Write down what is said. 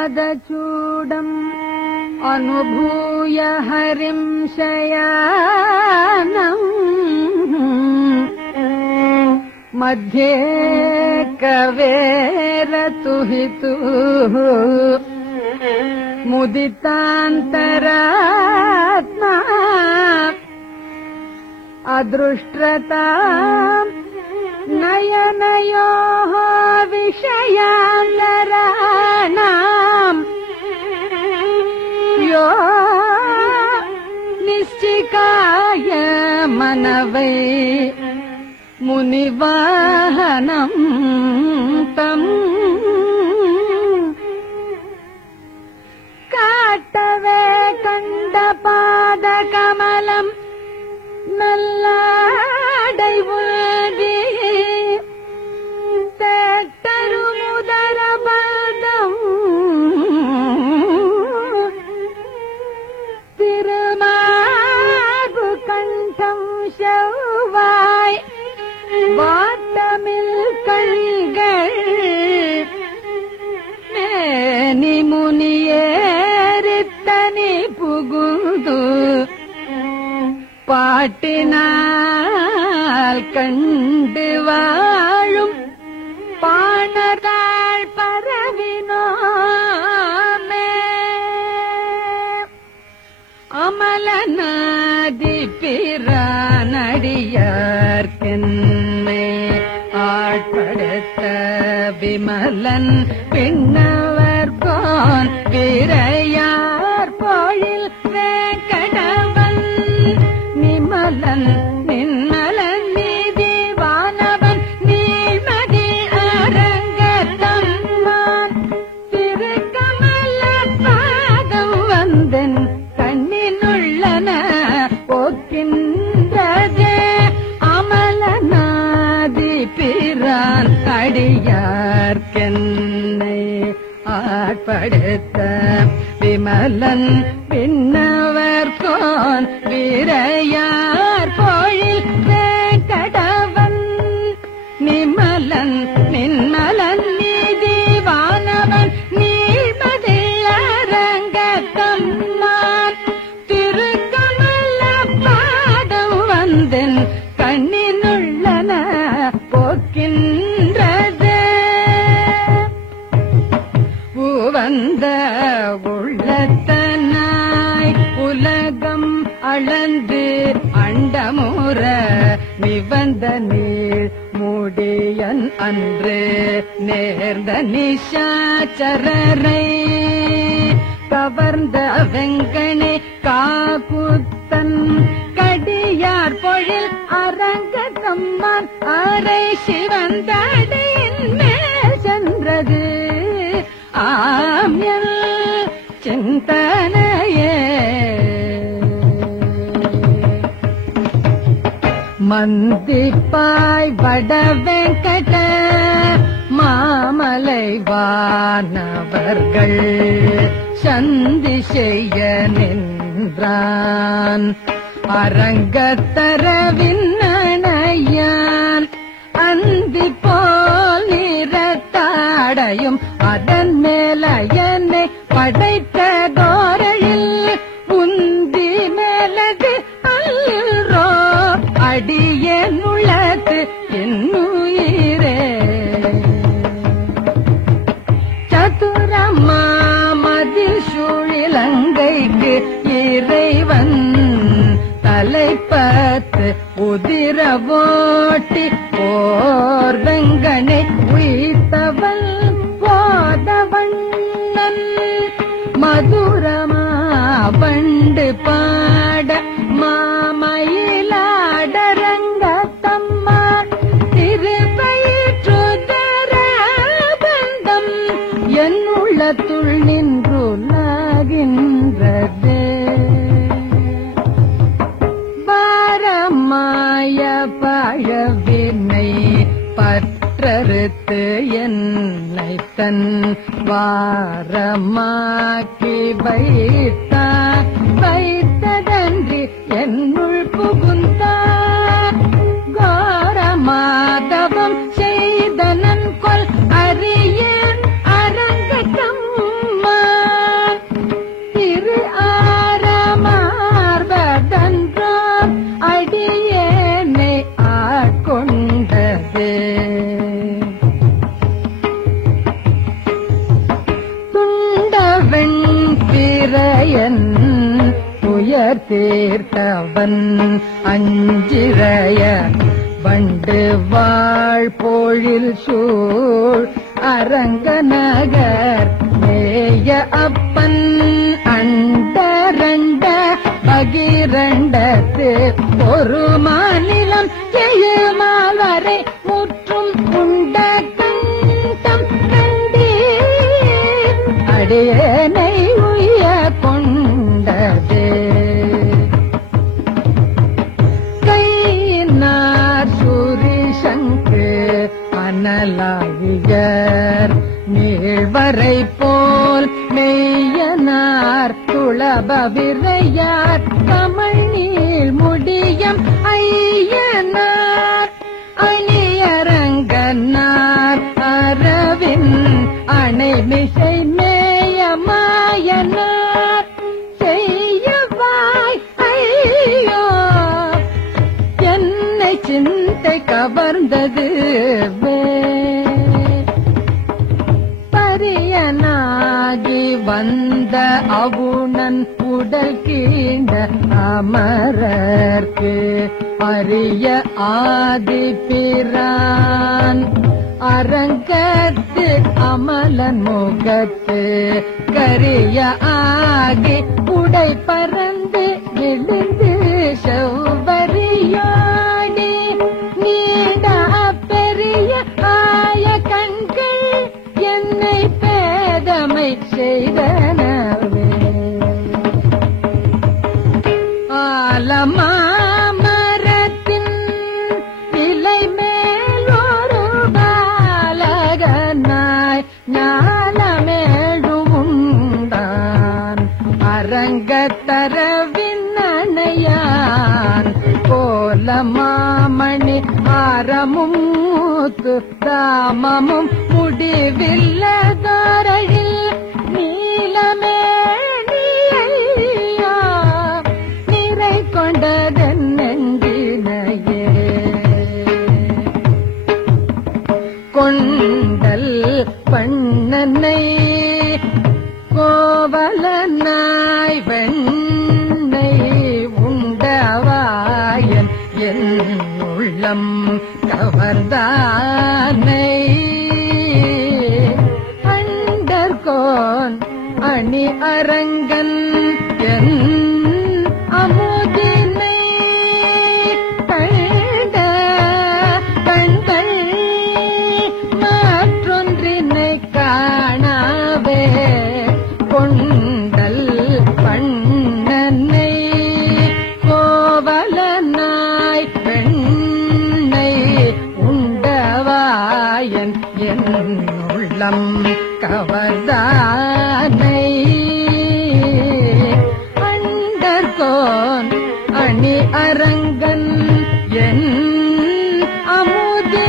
आपादचूडम् अनुभूय हरिं शयानम् मध्ये कवेरतुहितुः मुदितान्तरात्मा अदृष्ट्रताम् नयनयोः विषयान्तराणाम् यो निश्चिकाय मनवै मुनिवाहनम् तम् काट्टवे कण्डपादकमलम् नल्लाडै उल्दी तेट्टरुमुदरबलम् तिरुमार्बु कण्ठं शौवाय वाटमिल कण्கள் மேனி முனியேறித்தனி புகுந்து பாட்டினால் கண்டு வாழும் பாணராள் பரவினோமே அமலநாதி பிரானடியார்க்கென்னை ஆட்படுத்த விமலன் பின்னவர்கோன் விரையார் பொழில் வேங்கடவன் நிமலன் நின்னலன் நீதிவானவன் நீள்மதி அரங்கத்தம்மான் திருக்கமல பாதம் வந்தன் கண்ணினுள்ளன போக்கின்றதே அமலநாதி பிரான் அடியார்க்கென்னை ஆட்படுத்த விமலன் பின்னவர்கோன் விரையார் பொழில் வேங்கடவன் நிமலன் நின்மலன் நீதிவானவன் நீள்மதி அரங்கத்தம்மான் திருக்கமல பாதம் வந்தன் கண்ணினுள்ளன போக்கின்றதே பூவந்த உள்ளத்தனாய் உலகம் அளந்து அண்டமுற நிவந்த நீள் மூடியன் அன்று நேர்ந்த நிஷாச்சரரை கவர்ந்த வெங்கணை காக்குத்தன் கடியார் பொழில் அரங்கத்தம்மான் அரை சிவந்தடியின் மேல் சென்றது ஆம்யல் சிந்தனையே மந்திப்பாய் வடவெங்கட மாமலை வானவர்கள் சந்தி செய்ய நின்றான் அரங்கத்தரவின்னணையான் அந்தி போல் நிறத்தாடையும் அதன் மேலயனை படைத்த கோரையில் உந்தி மேலது அல்லோ அடியனுள்ளது என்னுயிரே சதுரமா மதில் சூழிலங்கைக்கு இறைவன் தலைப்பத்து உதிர ஓட்டி போர் வெங்கனை உயிர்த்தவள் போதவண்ணன் மதுரமா பண்டு பாட மாமயிலாடரங்கத்தம்மான் திருப்பயிற்றுதர பந்தம் என்னுள்ளத்துள் நின்றுலகின்றதே பாரமாய பழவினை பற்றறுத்து என்னை தன் வாரமாக்கி வைத்ததன்றி என்னுள் புகுந்தார் கோரமாதவம் செய்தனன் கொல் அறியேன் அரங்கத்த அவன் அஞ்சிறைய வண்டு வாழ் பொழில் சூழ் அரங்கநகர் மேய அப்பன் அண்டரண்ட பகிரண்டத்து ஒரு மாநிலம் எழுமால் வரை முற்றும் உண்ட கண்டம் கண்டீர் அடியனை உய்ய கொண்டதே கையினார் சூரிசங்கு அனலாவியர் நீழ்வரை போல் மெய்யனார் துளபவிரையார் தமிழ் நீள் முடியம் ஐயனார் அணியரங்கனார் அரவின் அணைமிசை மேயமாயனார் செய்யவாய் ஐயோ என்னை சிந்தை கவர்ந்தது பரியனாகி வந்த அவுணன் உடல் கீண்ட அமரர்க்கு அரிய ஆதிபிரான் அரங்கத்து அமலன் முகத்து கரிய ஆகி உடை பறந்து எழுந்து செவ்வரியாடி நீண்ட பெரிய ஆய கண்கள் என்னை பேதமை செய்தனவே ஆலமாமரத்தின் இலை மேல் ஒரு பாலகனாய் ஞானமேழுண்டான் அரங்கத்தரவின் அணையான் கோலமாமணி ஆரமும் மூத்து தாமமும் முடிவில்லதாரையில் நீலமேனியா நிறை கொண்டதன் நெஞ்சினையே கொண்டல் பண்ணனை கோவலனாய் வெண்ணை உண்டவாயன் என் உள்ளம் கவர்ந்தானை அண்டர்கோன் அணி அரங்கன் என் அமுதினை கண்ட கண்கள் மற்றொன்றினை காணாவே கொண்டல் பண்ணனை கோவலனாய் பெண்ணை உண்டவாயன் என் உள்ளம் கவர்ந்தானை அண்டர்கோன் அணி அரங்கன் என் அமுதே